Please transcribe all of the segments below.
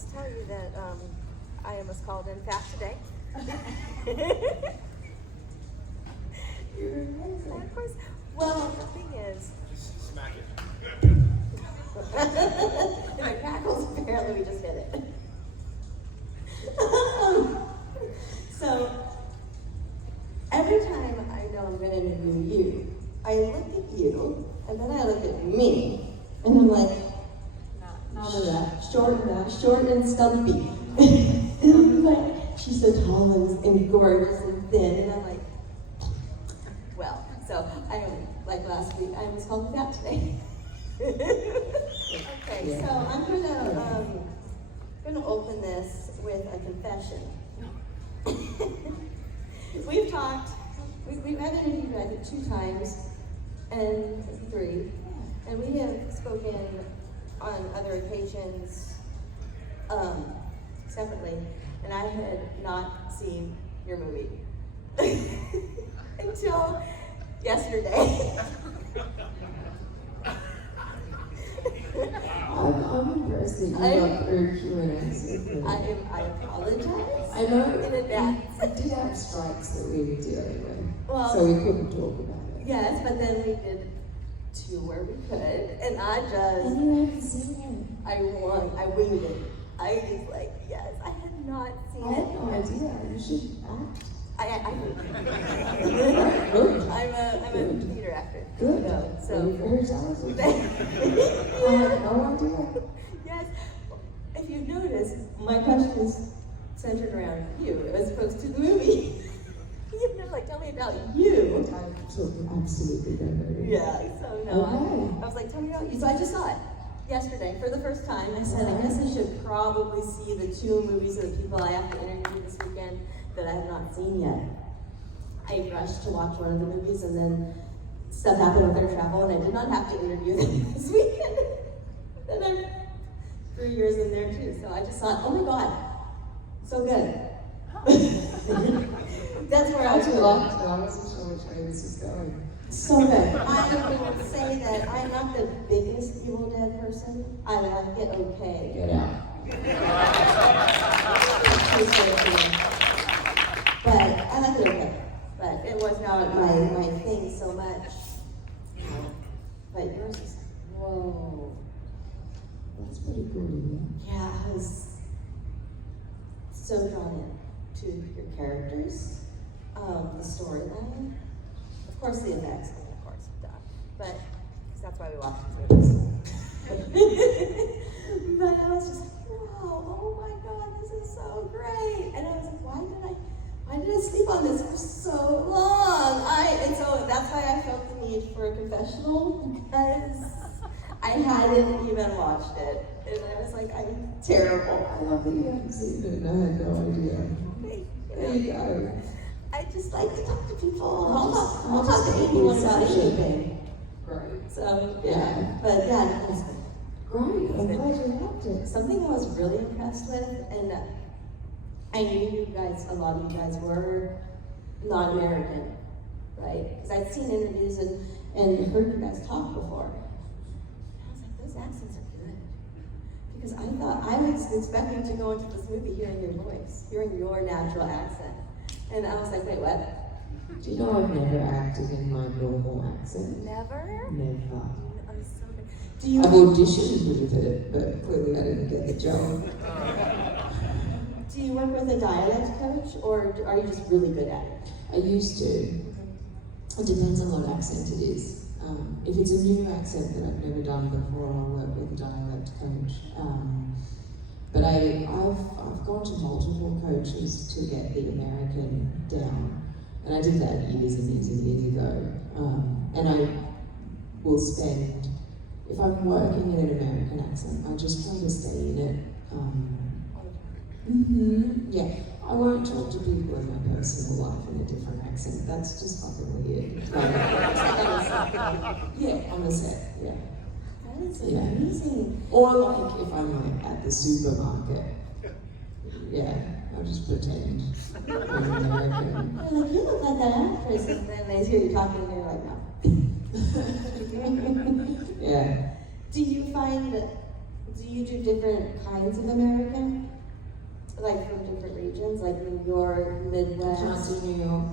must tell you that I was called in fat today. You're amazing. Of course. Well, the thing is, Just smack it. in my crackles, apparently we just hit it. So, every time I know I'm going to interview you, I look at you, and then I look at me, and I'm like, not enough, short and stumpy. And I'm like, she's so tall and gorgeous and thin, and I'm like, well, so I am, like last week, I was called fat today. Okay, so I'm gonna open this with a confession. We've talked, we've had an interview I think 2 times, and 3, and we have spoken on other occasions separately, and I had not seen your movie until yesterday. I'm impressed that you got through Q&A. I apologize. I know in advance. we did have strikes that we were dealing with, Well, so we couldn't talk about it. Yes, but then we did 2 where we could, and I just, And you haven't seen it. I winged it. I was like, yes, I had not seen I it. had no idea. You should act. I'm a theater actor. Good. So You're very talented. I had no idea. Yes, if you've noticed, my questions centered around you as opposed to the movie. You've been like, tell me about you. I absolutely don't know. Yeah, so no, Okay. I was like, tell me about you. So I just saw it yesterday for the first time. I said, I guess I should probably see the 2 movies of the people I have to interview this weekend that I have not seen yet. I rushed to watch one of the movies, and then stuff happened with their travel, and I did not have to interview them this weekend. Then I'm 3 years in there too, so I just thought, oh my god, so good. That's where I was I wasn't sure which way this is going. so good. I will say that I'm not the biggest Evil Dead person. I like it okay. Get out. But I like it okay. But it was not my thing so much. But yours is like, whoa. That's pretty cool, Yeah, I was so drawn in to your characters, the storyline, of course the effects, of course, duh. But because that's why we watch these movies. But I was just like, whoa, oh my god, this is so great. And I was like, why did I sleep on this for so long? And so that's why I felt the need for a confessional, because I hadn't even watched it. And I was like, I'm terrible. I love that you haven't seen it and I had no idea. There you go. I just like to talk to people. I'll talk to anyone about anything. Great. So, yeah. But yeah, it was Great. I'm glad you loved it. something I was really impressed with, and I knew you guys, a lot of you guys were non-American, right? Because I'd seen interviews and heard you guys talk before. I was like, those accents are good. Because I thought, I was expecting to go into this movie hearing your voice, hearing your natural accent. And I was like, wait, what? Do you know I've never acted in my normal accent? Never? Never. I'm so good. Do I've you, auditioned with it, but clearly I didn't get the job. do you work with a dialect coach, or are you just really good at it? I used to. It depends on what accent it is. If it's a new accent that I've never done before, I'll work with a dialect coach. But I've gone to multiple coaches to get the American down, and I did that years and years and years ago. And I will spend, if I'm working in an American accent, I just try to stay in it. Yeah, I won't talk to people in my personal life in a different accent. That's just fucking weird. Yeah, on the set, yeah. That is Yeah. amazing. Or like if I'm like at the supermarket, yeah, I'll just pretend I'm American. They're like, you look like that actress, and then they hear you talking, and they're like, no. Yeah. Do you find Do you do different kinds of American? Like from different regions, like New York, Midwest? Can't do New York.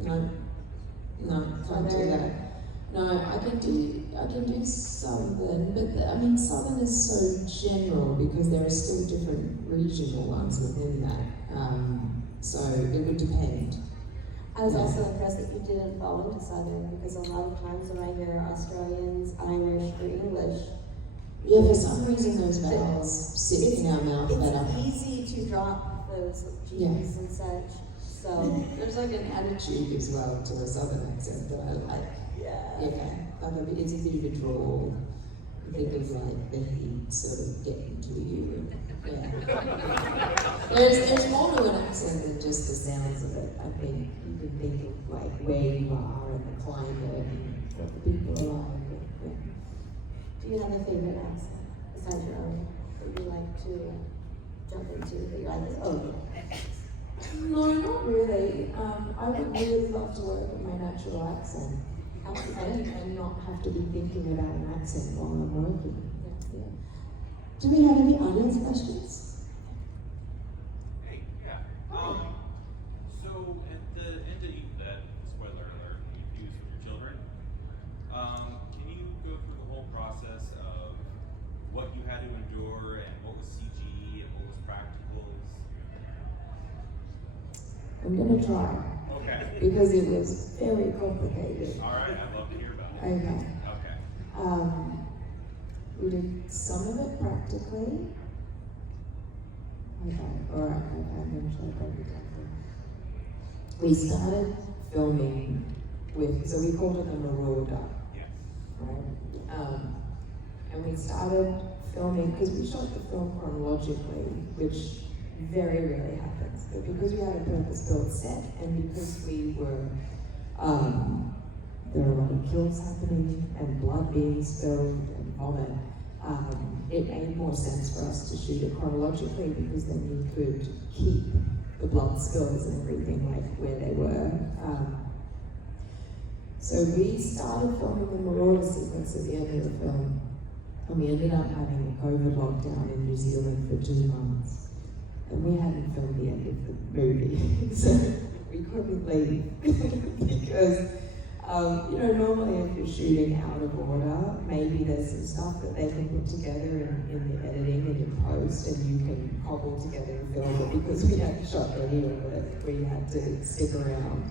No? No, can't do that. No, I can do Southern, but Southern is so general because there are still different regional ones within that. So it would depend. I was also impressed that you didn't fall into Southern because a lot of times when I hear Australians, Irish, or English, Yeah, for some reason those vowels sit in our mouth better. It's easy to drop those G's and such. So There's like an attitude as well to a Southern accent that I like. It's a bit of a drawl. I think of like the heat sort of getting to you. There's more to an accent than just the sounds of it. I think you can think of like where you are and the climate and what the people are like. do you have a favorite accent besides your own that you like to jump into that you're like, oh, No, not really. I would really love to work with my natural accent and not have to be thinking about an accent while I'm working. Yeah. Do we have any audience questions? Hey, yeah. So at the end of that, spoiler alert, you use with your children, can you go through the whole process of what you had to endure and what was CG and what was practicals? I'm going to try. Okay. Because it was very complicated. All right, I'd love to hear about it. Okay. Okay. We did some of it practically. Okay, alright, I'm going to try to break it down. We started filming with, so we called it the Marauder. Yeah. Right? And we started filming, because we shot the film chronologically, which very rarely happens, but because we had a purpose-built set and because we were, there were a lot of kills happening and blood being spilled and vomit, it made more sense for us to shoot it chronologically because then we could keep the blood spills and everything like where they were. So we started filming the Marauder sequence at the end of the film, and we ended up having a COVID lockdown in New Zealand for 2 months. And we hadn't filmed the end of the movie, so we couldn't leave because, normally if you're shooting out of order, maybe there's some stuff that they can put together in the editing and in post, and you can cobble together and film it. Because we hadn't shot any of it, we had to stick around,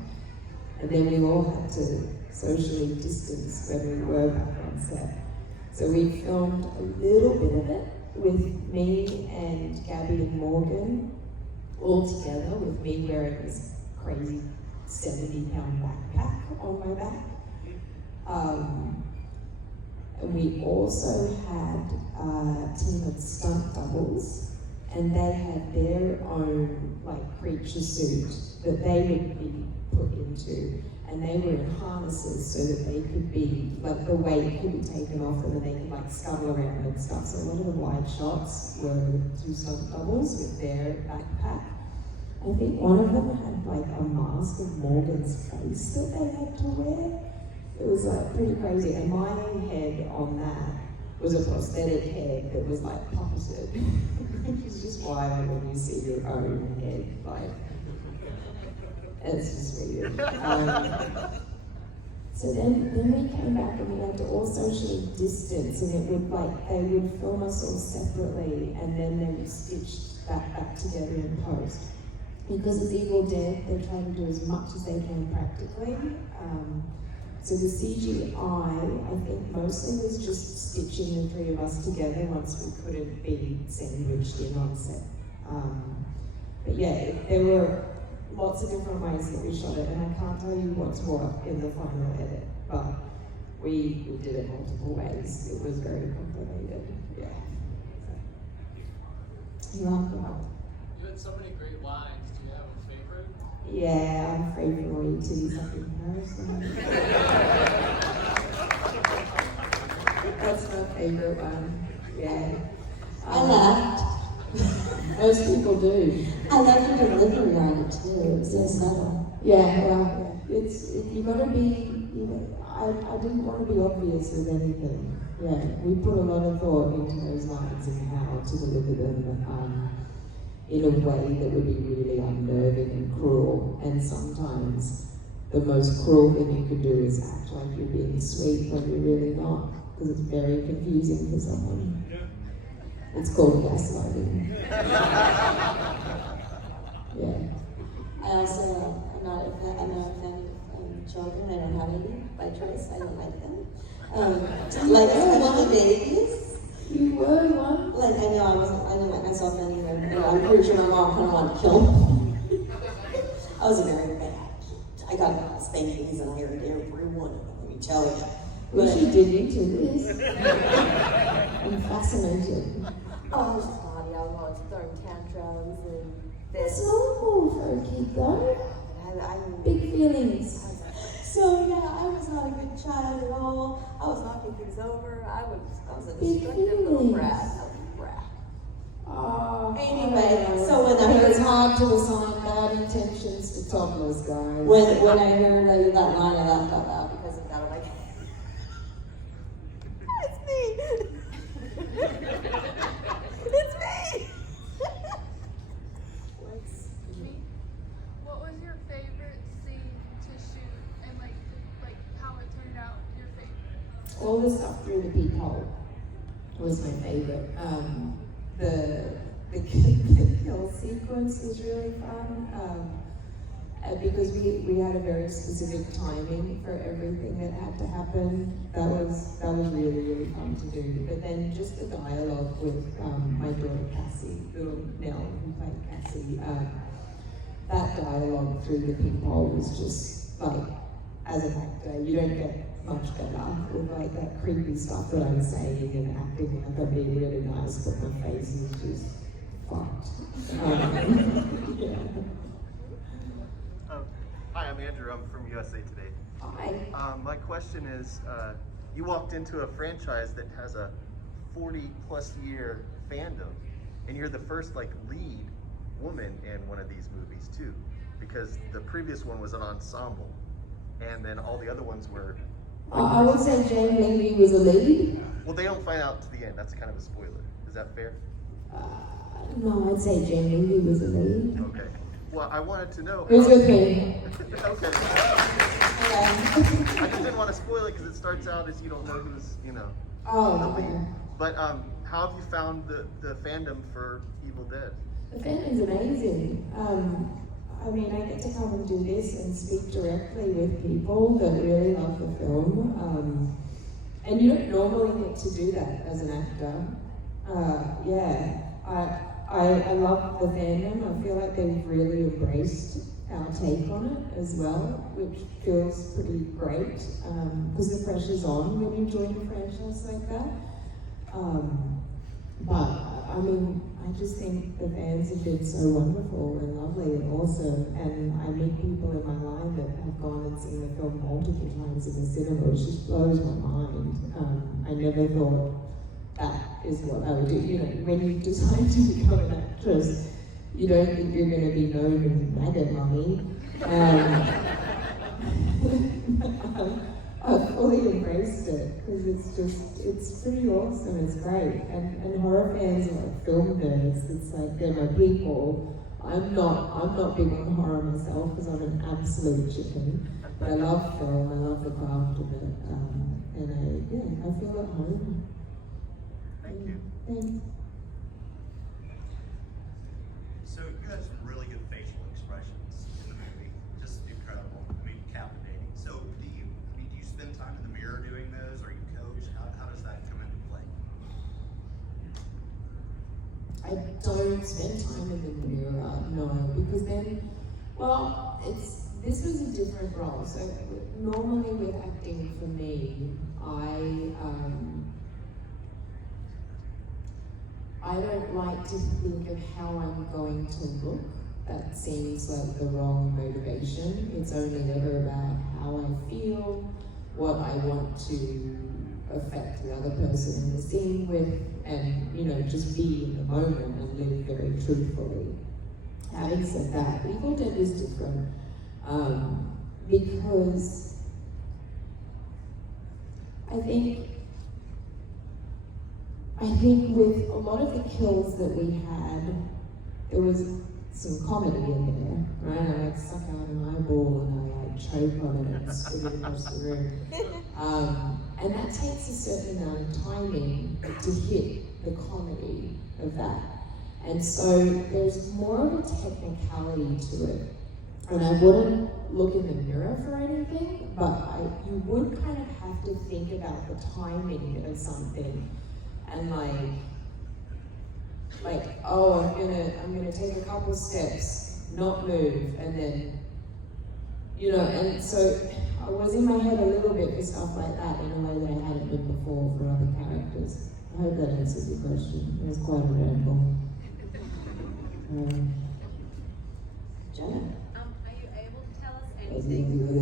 and then we all had to socially distance when we were back on set. So we filmed a little bit of it with me and Gabby and Morgan all together, with me wearing this crazy 70-pound backpack on my back. And we also had a team of stunt doubles, and they had their own creature suit that they would be put into, and they were in harnesses so that they could be, the weight could be taken off them and they could scuttle around and stuff. So a lot of the wide shots were 2 stunt doubles with their backpack. I think one of them had a mask of Morgan's face that they had to wear. It was pretty crazy, and my head on that was a prosthetic head that was puppeted. It's just wild when you see your own head, it's just weird. So then we came back and we had to all socially distance, and it would they would film us all separately, and then they would stitch that back together in post. Because it's Evil Dead, they're trying to do as much as they can practically. So the CGI, I think mostly was just stitching the 3 of us together once we couldn't be sandwiched in on set. But yeah, there were lots of different ways that we shot it, and I can't tell you what's what in the final edit, but we did it multiple ways. It was very complicated, yeah. You're welcome. You had so many great lines. Do you have a favorite? Yeah, I'm afraid for you to do something personal. That's my favorite one, yeah. I laughed. Most people do. I love your delivery on it too. It was so subtle. Yeah, well, you gotta be, I didn't want to be obvious with anything. Yeah, we put a lot of thought into those lines and how to deliver them in a way that would be really unnerving and cruel. And sometimes the most cruel thing you can do is act like you're being sweet when you're really not, because it's very confusing for someone. It's called gaslighting. Yeah. I also, I'm not a fan of children. I don't have any by choice. I don't like them. Like, especially babies. You were one? Like, I didn't let myself in either. And I'm pretty sure my mom kind of wanted to kill me. I was a very bad kid. I got spankings and I earned every one of them, let me tell you. We should dig into this. I'm fascinated. Oh, it's funny. I was throwing tantrums and this. It's normal for a kid though. Big feelings. So yeah, I was not a good child at all. I was knocking things over. I was a destructive little brat. I was a brat. Anyway, so when I It's heard hard to assign bad intentions to toddlers, guys. when I heard that line, I laughed out loud because of that. I'm like, it's me. It's me. What was your favorite scene to shoot, and like how it turned out? Your favorite? All the stuff through the peephole was my favorite. The kill sequence was really fun because we had a very specific timing for everything that had to happen. That was really fun to do. But then just the dialogue with my daughter Cassie, little Nell, who played Cassie. That dialogue through the peephole was just like, as an actor, you don't get much better with like that creepy stuff that I'm saying and acting like I'm being really nice, but my face is just fucked. Yeah. Hi, I'm Andrew. I'm from USA Today. Hi. My question is, you walked into a franchise that has a 40-plus year fandom, and you're the first lead woman in one of these movies too, because the previous one was an ensemble, and then all the other ones were. I would say Jane Levy was a lead. Well, they don't find out to the end. That's kind of a spoiler. Is that fair? No, I'd say Jane Levy was a lead. Okay. Well, I wanted to know. It was with me. Okay. I just didn't want to spoil it because it starts out as you don't know who's, the lead. Okay. But how have you found the fandom for Evil Dead? The fandom's amazing. I mean, I get to come and do this and speak directly with people that really love the film. And you don't normally get to do that as an actor. I love the fandom. I feel like they've really embraced our take on it as well, which feels pretty great because the pressure's on when you join a franchise like that. But I mean, I just think the fans have been so wonderful and lovely and awesome, and I meet people in my line that have gone and seen the film multiple times in the cinema, which just blows my mind. I never thought that is what I would do. When you decide to become an actress, you don't think you're going to be known as Maggot Mummy. I've fully embraced it because it's pretty awesome. It's great, and horror fans are like film nerds. It's like they're my people. I'm not big on horror myself because I'm an absolute chicken. But I love film. I love the craft of it, and I feel at home. Thank you. Thanks. So you had some really good facial expressions in the movie, just incredible. I mean, captivating. So do you spend time in the mirror doing those? Are you coached? How does that come into play? I don't spend time in the mirror, no, because then, this was a different role. So normally with acting for me, I don't like to think of how I'm going to look. That seems like the wrong motivation. It's only ever about how I feel, what I want to affect the other person in the scene with, and just be in the moment and live very truthfully. Having said that, Evil Dead is different. Because I think with a lot of the kills that we had, there was some comedy in there, right? I like suck out an eyeball and I like choke on it and spit it across the room. And that takes a certain amount of timing to hit the comedy of that. And so there's more of a technicality to it. And I wouldn't look in the mirror for anything, but you would kind of have to think about the timing of something and like, oh, I'm gonna take a couple steps, not move, and then, and so I was in my head a little bit for stuff like that in a way that I hadn't been before for other characters. I hope that answers your question. It was quite a ramble. Jenna? Are you able to tell us anything? Are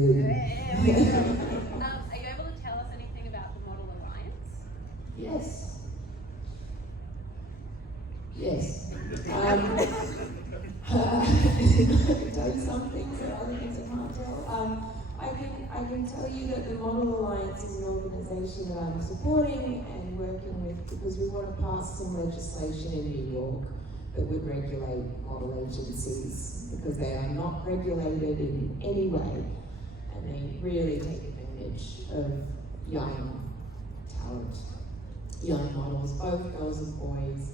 you able to tell us anything about the Model Alliance? Yes. I can tell you some things and other things I can't tell. I can tell you that the Model Alliance is an organization that I'm supporting and working with because we want to pass some legislation in New York that would regulate model agencies because they are not regulated in any way and they really take advantage of young talent, young models, both girls and boys.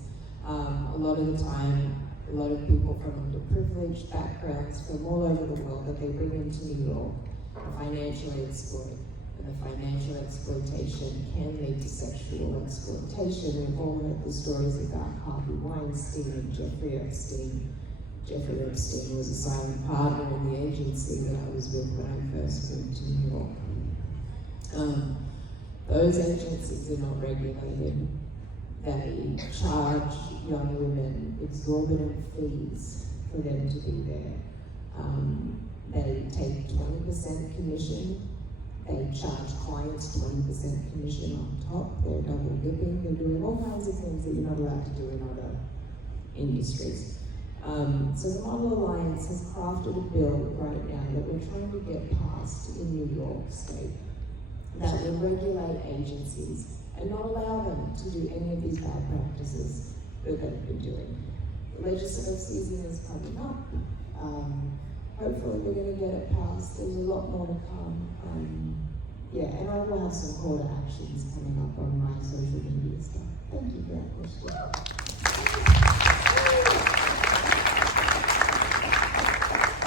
A lot of the time, a lot of people from underprivileged backgrounds from all over the world that they bring into New York are financially exploited. And the financial exploitation can lead to sexual exploitation. We've all heard the stories about Harvey Weinstein and Jeffrey Epstein. Jeffrey Epstein was a silent partner in the agency that I was with when I first moved to New York. Those agencies are not regulated. They charge young women exorbitant fees for them to be there. They take 20% commission. They charge clients 20% commission on top. They're double dipping. They're doing all kinds of things that you're not allowed to do in other industries. So the Model Alliance has crafted a bill right now that we're trying to get passed in New York State that will regulate agencies and not allow them to do any of these bad practices that they've been doing. The legislative season is coming up. Hopefully we're going to get it passed. There's a lot more to come. And I will have some call to actions coming up on my social media stuff. Thank you for that question.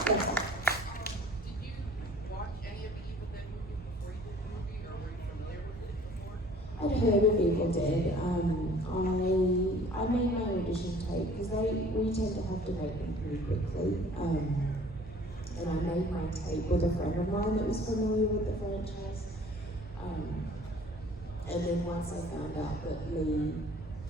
Yes. Did you watch any of the Evil Dead movies before you did the movie, or were you familiar with it before? I'd heard of Evil Dead. I made my audition tape because we tend to have to make them pretty quickly. And I made my tape with a friend of mine that was familiar with the franchise. And then once I found out that Lee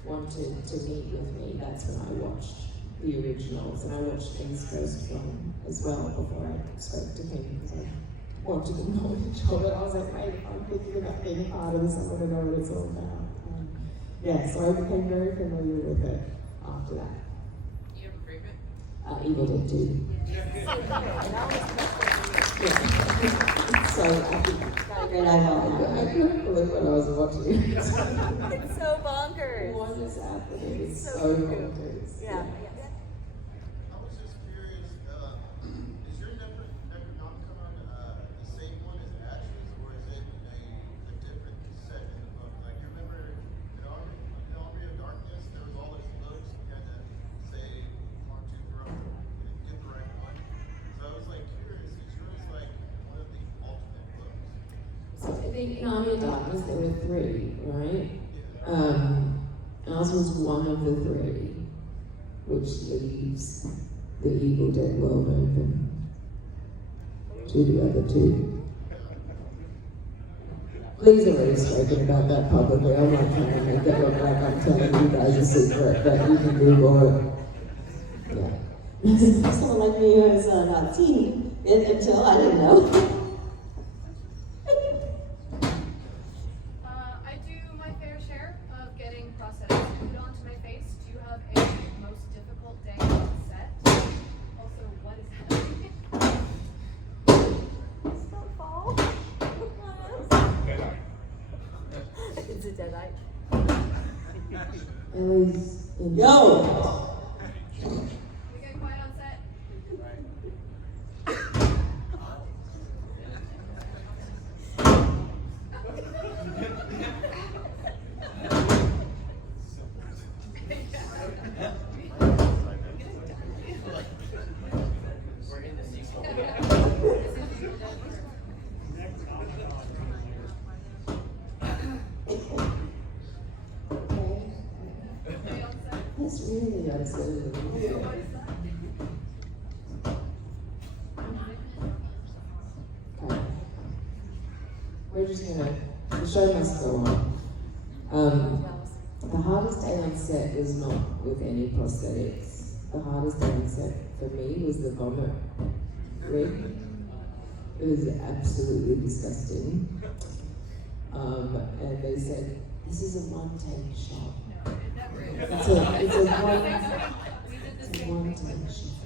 wanted to meet with me, that's when I watched the originals. And I watched Lee's first film as well before I spoke to him because I wanted to know the job. And I was like, wait, I'm thinking about being part of this, I want to know what it's all about. So I became very familiar with it after that. Do you have a favorite? Evil Dead 2. So Got a great eyeball. I couldn't believe what I was watching. It's so bonkers. What is happening? It's So so cute. bonkers. Yeah. I was just curious, is your Necronomicon the same one as Ashes, or is it a different set in the book? Like, you remember in Army of Darkness, there was all those books you had to say one, two, three, and get the right one. So I was like curious, is yours like one of the ultimate books? So I think in Army of Darkness there were 3, right? Ours was one of the 3, which leaves the Evil Dead world open to the other 2. Lee's already spoken about that publicly. I'm not trying to make it look like I'm telling you guys a secret, but you can Google it. Yeah. Someone like me who has not seen it until I didn't know. I do my fair share of getting prosthetic food onto my face. Do you have a most difficult day on set? Also, what is happening? Ellie's in Yo! We get quiet on set. We're in the sequel. That's really unsettling. Okay. We're just gonna, the show must go on. The hardest day on set was not with any prosthetics. The hardest day on set for me was the vomit rig. It was absolutely disgusting. And they said, this is a one-take shot. It's a one-take shot.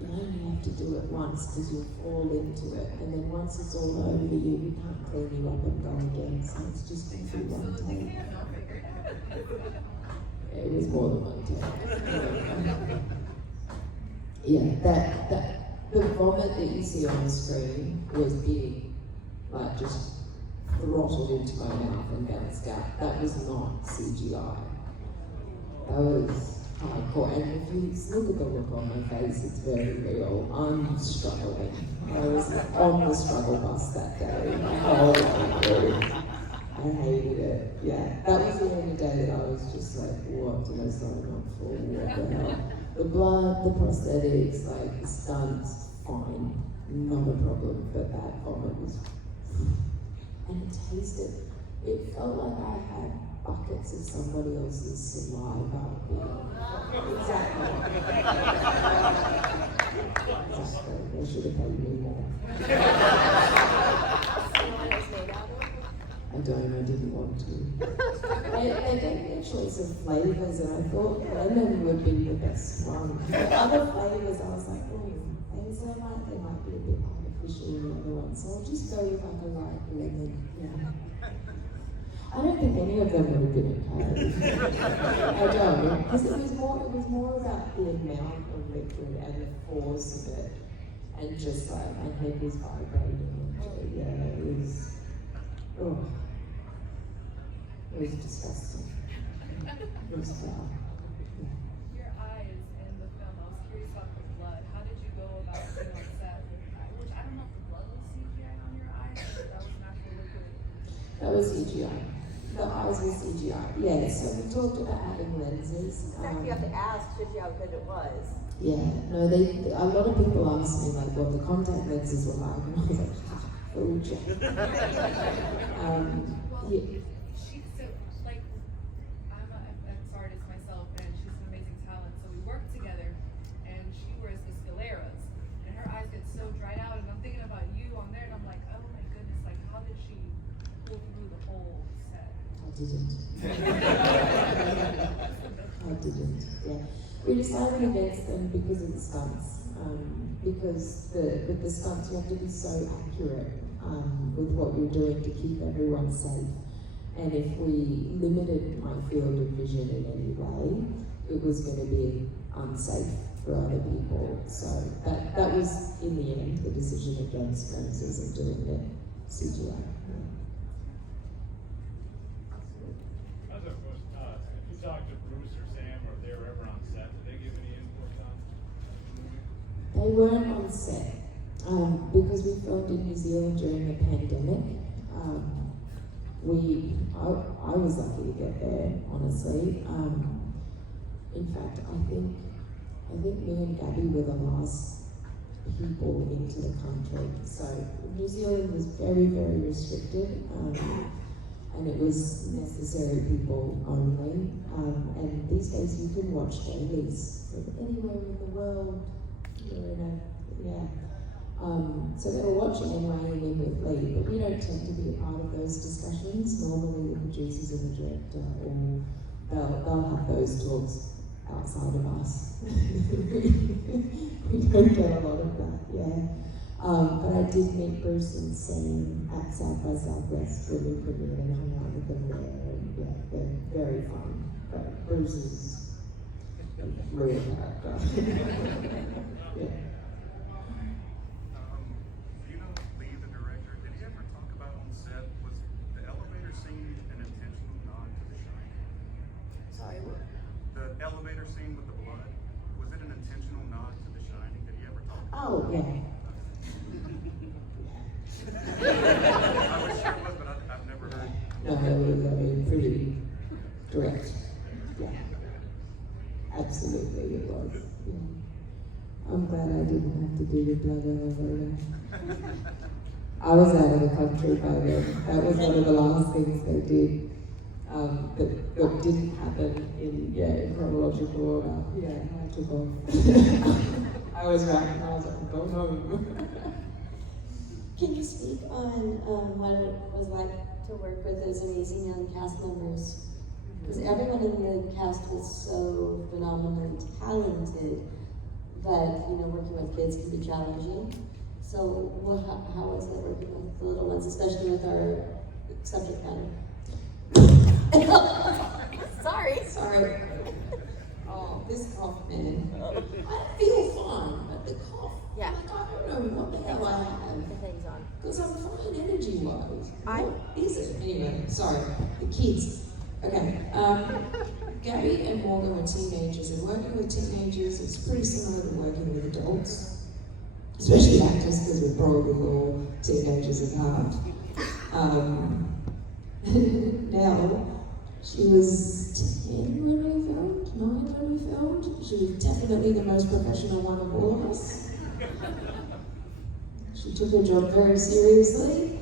You only have to do it once because you'll fall into it. And then once it's all over you, we can't clean you up and go again. So it's just going to be one take. It was more than one take. Yeah, the vomit that you see on the screen was being like just throttled into my mouth and bounced out. That was not CGI. That was hardcore. And if you look at the look on my face, it's very real. I'm struggling. I was on the struggle bus that day. Oh my God. I hated it. Yeah. That was the only day that I was just like, what did I sign up for? What the hell? The blood, the prosthetics, like the stunts, fine. Not a problem. But that vomit was, and it tasted, it felt like I had buckets of somebody else's saliva. Exactly. They should have paid me more. I didn't want to. They gave me a choice of flavors, and I thought lemon would be the best one. The other flavors, I was like, oh, they sound like they might be a bit artificial in the other ones, so I'll just go with like a light lemon. Yeah. I don't think any of them would have been okay. I don't, because it was more about the amount of liquid and the force of it, and just like my head was vibrating. Yeah, it was. Oh, it was disgusting. It was foul. Your eyes in the film, I was curious about the blood. How did you go about being on set with which I don't know if the blood was CGI on your eyes or if that was an actual liquid? That was CGI. The eyes were CGI. Yeah, so we talked about having lenses. In fact, you have to ask Gigi how good it was. Yeah, no, a lot of people ask me like what the contact lenses were like, and I was like, ha, fooled you. Yeah. She's so, like, I'm an artist myself, and she's an amazing talent, so we work together, and she wears the scleras, and her eyes get so dried out, and I'm thinking about you on there, and I'm like, oh my goodness, like, how did she pull through the whole set? I didn't. I didn't, yeah. We decided against them because of the stunts. Because with the stunts you have to be so accurate with what you're doing to keep everyone safe. And if we limited my field of vision in any way, it was going to be unsafe for other people. So that was, in the end, the decision against lenses and doing the CGI. If you talked to Bruce or Sam or if they were ever on set, did they give any input on the movie? They weren't on set because we filmed in New Zealand during the pandemic. I was lucky to get there, honestly. In fact, I think me and Gabby were the last people into the country. So New Zealand was very, very restricted. And it was necessary people only. And these days you can watch dailies from anywhere in the world. So they were watching and weighing in with Lee, but we don't tend to be a part of those discussions. Normally the producers and the director, or they'll have those talks outside of us. We don't get a lot of that, yeah. But I did meet Bruce and Sam at South by Southwest when we premiered and hung out with them there. And yeah, they're very fun. But Bruce is a real character. Yeah. Do you know Lee, the director? Did he ever talk about on set, was the elevator scene an intentional nod to The Shining? Sorry, what? The elevator scene with the blood, was it an intentional nod to The Shining? Did he ever talk about Oh, yeah. I wish there was, but I've never heard. No, it was pretty direct. Yeah. Absolutely, it was. Yeah. I'm glad I didn't have to do the blood elevator. I was out of the country by then. That was one of the last things they did. That didn't happen in chronological order. Yeah, I took off. I was right and I was like, go home. Can you speak on what it was like to work with those amazing young cast members? Because everyone in the cast was so phenomenally talented, but working with kids can be challenging. So, how was it working with the little ones, especially with our subject matter? Sorry. Oh, this cough, man. I feel fine, but the cough. Yeah. Like, I don't know what the hell I have. The thing's on. Because I'm fine energy-wise. What is it? Anyway, sorry. The kids. Okay. Gabby and Morgan were teenagers, and working with teenagers is pretty similar to working with adults. Especially actors, because we're probably all teenagers at heart. Now, she was 10 when we filmed, 9 when we filmed. She was definitely the most professional one of all of us. She took her job very seriously.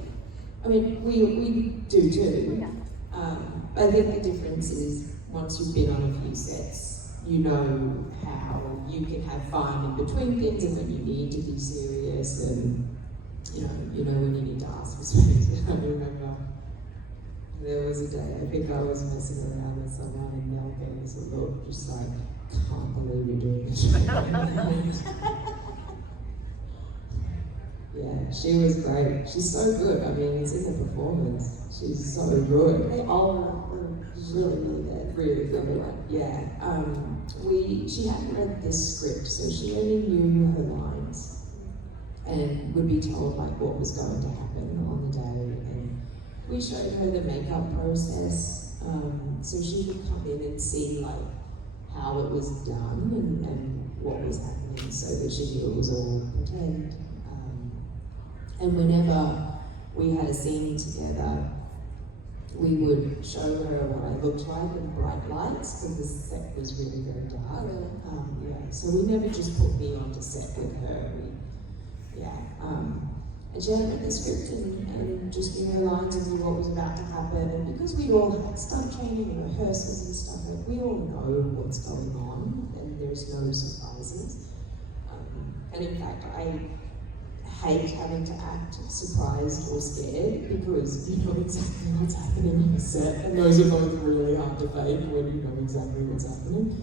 I mean, we do too. Yeah. I think the difference is once you've been on a few sets, you know how you can have fun in between things and when you need to be serious and you know when you need to ask for space. I remember there was a day, I think I was messing around with someone and Mel gave us a look, just like, can't believe you're doing this. Yeah, she was great. She's so good. I mean, it's in the performance. She's so good. They all were really, really good. Really good. Yeah. She hadn't read this script, so she only knew her lines and would be told like what was going to happen on the day. And we showed her the makeup process, so she could come in and see like how it was done and what was happening, so that she knew it was all pretend. And whenever we had a scene together, we would show her what I looked like in bright lights, because the set was really very dark. So we never just put me onto set with her. And she hadn't read the script and just knew her lines and knew what was about to happen. And because we all had stunt training and rehearsals and stuff, like we all know what's going on and there's no surprises. And in fact, I hate having to act surprised or scared because you know exactly what's happening on the set, and those are both really hard to fake when you know exactly what's happening.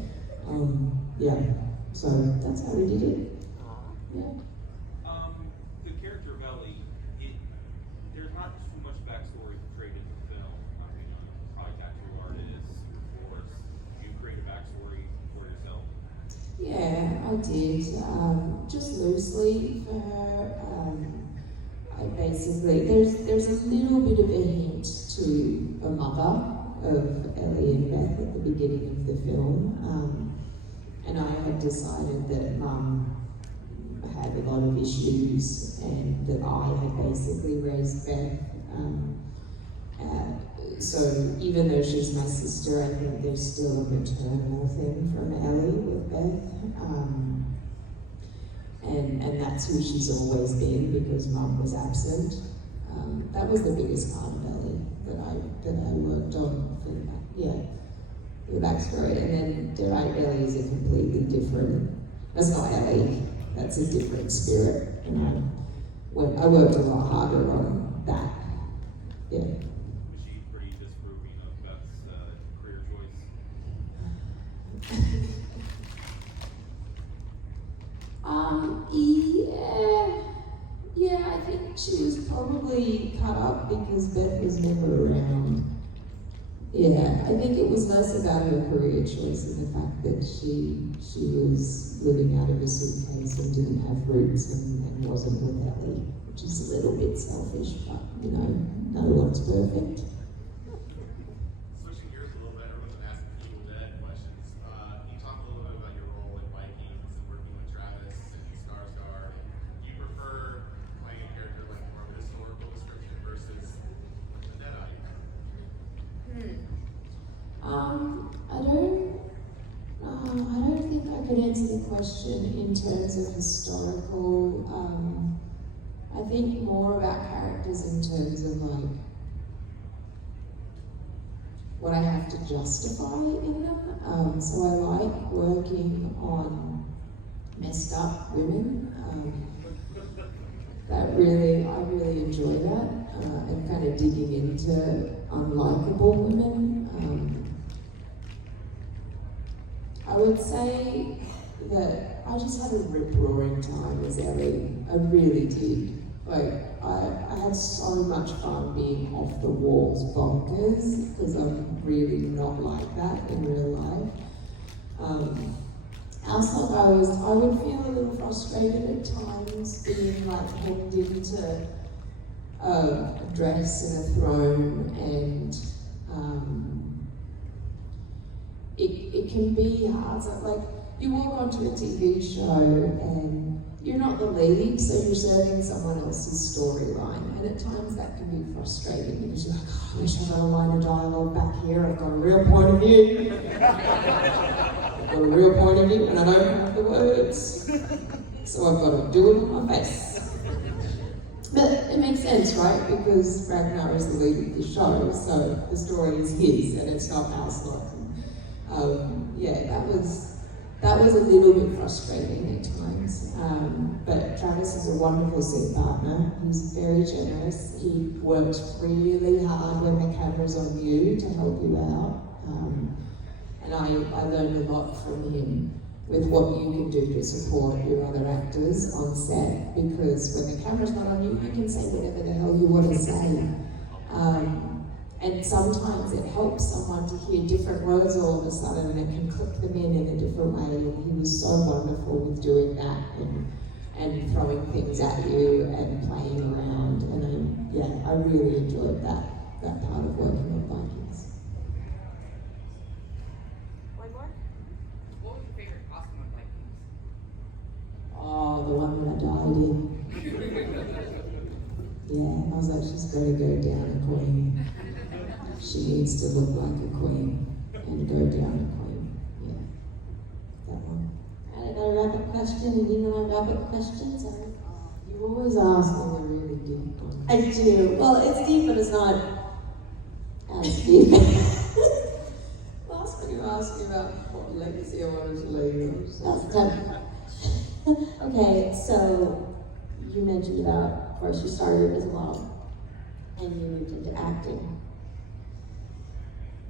So that's how we did it. Yeah. The character of Ellie, there's not too much backstory portrayed in the film. I mean, probably tattoo artist, of course. You create a backstory for yourself. Yeah, I did. Just loosely for her. I basically there's a little bit of a hint to a mother of Ellie and Beth at the beginning of the film, and I had decided that Mum had a lot of issues and that I had basically raised Beth. So even though she's my sister, I think there's still a maternal thing from Ellie with Beth. And that's who she's always been because Mum was absent. That was the biggest part of Ellie that I worked on for the backstory. And then Ellie is a completely different. That's not Ellie. That's a different spirit. And I worked a lot harder on that. Yeah. Was she pretty disapproving of Beth's career choice? Yeah, I think she was probably cut up because Beth was never around. Yeah, I think it was less about her career choice and the fact that she was living out of a suitcase and didn't have roots and wasn't with Ellie, which is a little bit selfish, but you know, no one's perfect. Switching gears a little bit, everyone's been asking Evil Dead questions. Can you talk a little bit about your role in Vikings and working with Travis and Skarsgård? Do you prefer playing a character like more of a historical description versus the Deadite? I don't think I could answer the question in terms of historical. I think more about characters in terms of like what I have to justify in them. So I like working on messed up women. I really enjoy that, and kind of digging into unlikable women. I would say that I just had a rip-roaring time as Ellie. I really did. Like, I had so much fun being off the walls bonkers, because I'm really not like that in real life. Also, I would feel a little frustrated at times being like hemmed into a dress and a throne, and it can be hard. So, like, you walk onto a TV show and you're not the lead, so you're serving someone else's storyline, and at times that can be frustrating because you're like, oh, I wish I got a line of dialogue back here. I've got a real point of view. I've got a real point of view, and I don't have the words, so I've got to do it on my face. But it makes sense, right? Because Ragnar is the lead of the show, so the story is his, and it's not our story. Yeah, that was a little bit frustrating at times. But Travis is a wonderful scene partner. He's very generous. He works really hard when the camera's on you to help you out. And I learned a lot from him with what you can do to support your other actors on set, because when the camera's not on you, you can say whatever the hell you want to say. And sometimes it helps someone to hear different words all of a sudden, and it can click them in a different way. And he was so wonderful with doing that and throwing things at you and playing around. And I really enjoyed that part of working on Vikings. One more? What was your favorite costume on Vikings? Oh, the one that I died in. Yeah, I was like, she's got to go down a queen. She needs to look like a queen and go down a queen. Yeah, that one. I got a wrap-up question. You know my wrap-up questions? You always ask me the really deep ones. I do. Well, it's deep, but it's not as deep. Last one you asked me about what legacy I wanted to leave. That's tough. Okay, so you mentioned about, of course, you started as a model and you moved into acting.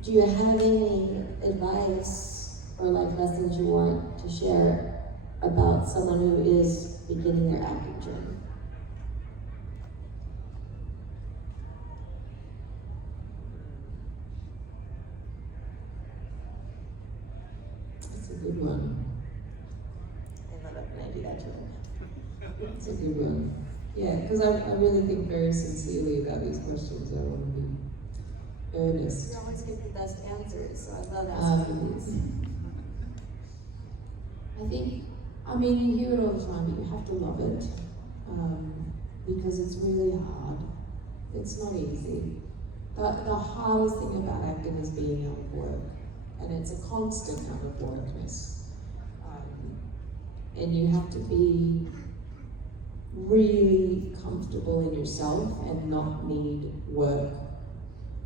Do you have any advice or life lessons you want to share about someone who is beginning their acting journey? That's a good one. I love it when I do that to them. That's a good one. Yeah, because I really think very sincerely about these questions. I want to be earnest. You always give the best answers, so I love asking these. I mean, you hear it all the time, but you have to love it, because it's really hard. It's not easy. The hardest thing about acting is being out of work, and it's a constant out of workness. And you have to be really comfortable in yourself and not need work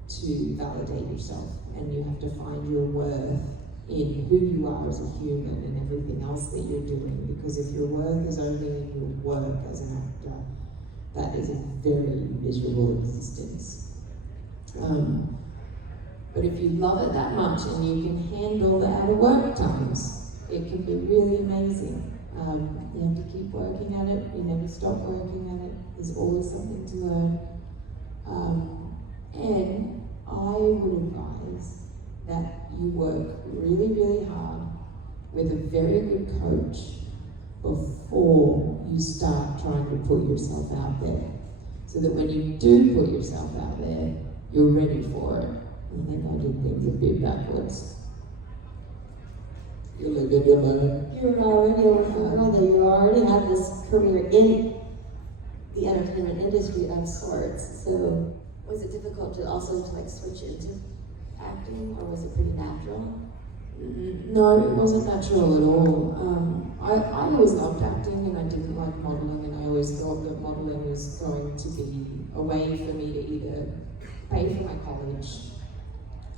to validate yourself, and you have to find your worth in who you are as a human and everything else that you're doing, because if your worth is only in your work as an actor, that is a very miserable existence. But if you love it that much and you can handle the out of work times, it can be really amazing. You have to keep working at it, you never stop working at it, there's always something to learn. And I would advise that you work really, really hard with a very good coach before you start trying to put yourself out there. So that when you do put yourself out there, you're ready for it. I think I did things a bit backwards. You live and you learn. You're already you already have this career in the entertainment industry of sorts. So was it difficult to also like switch into acting, or was it pretty natural? No, it wasn't natural at all. I always loved acting, and I didn't like modelling, and I always thought that modelling was going to be a way for me to either pay for my college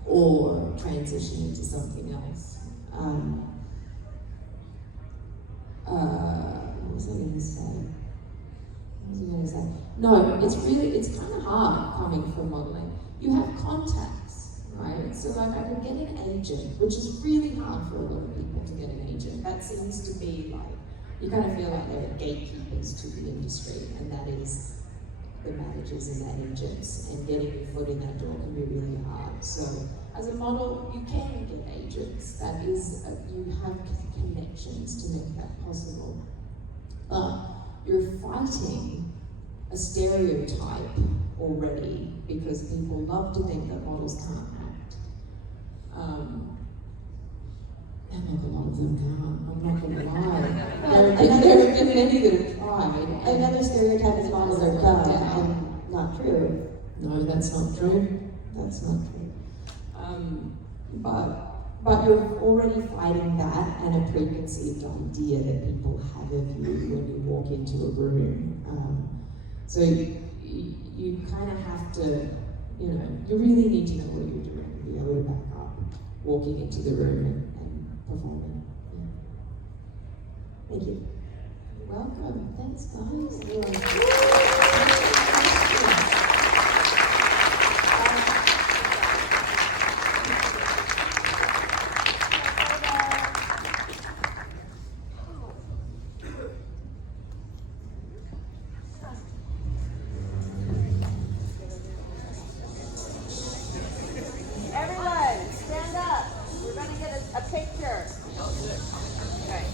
or transition into something else. What was I going to say? No, it's kind of hard coming from modelling. You have contacts, right? So like I could get an agent, which is really hard for a lot of people to get an agent. That seems to be like, you kind of feel like there are gatekeepers to the industry, and that is the managers and the agents, and getting your foot in that door can be really hard. So as a model, you can get agents. That is, you have connections to make that possible. But you're fighting a stereotype already, because people love to think that models can't act. And like a lot of them can't, I'm not going to lie. There have been many that have tried. Another stereotype is models are dumb, and not true. No, that's not true. That's not true. But you're already fighting that and a preconceived idea that people have of you when you walk into a room. So you kind of have to, you really need to know what you're doing to be able to back up walking into the room and performing. Thank you. You're welcome. Thanks, guys. Everyone, stand up. We're going to get a picture. Okay.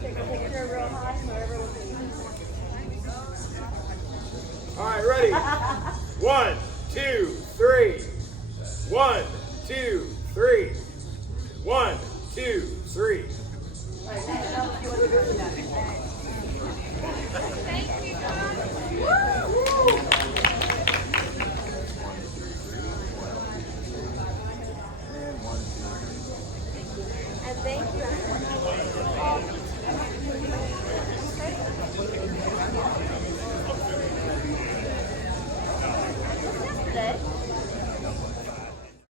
Take a picture real high so everyone can All right, ready? 1, 2, 3. 1, 2, 3. 1, 2, 3. All right,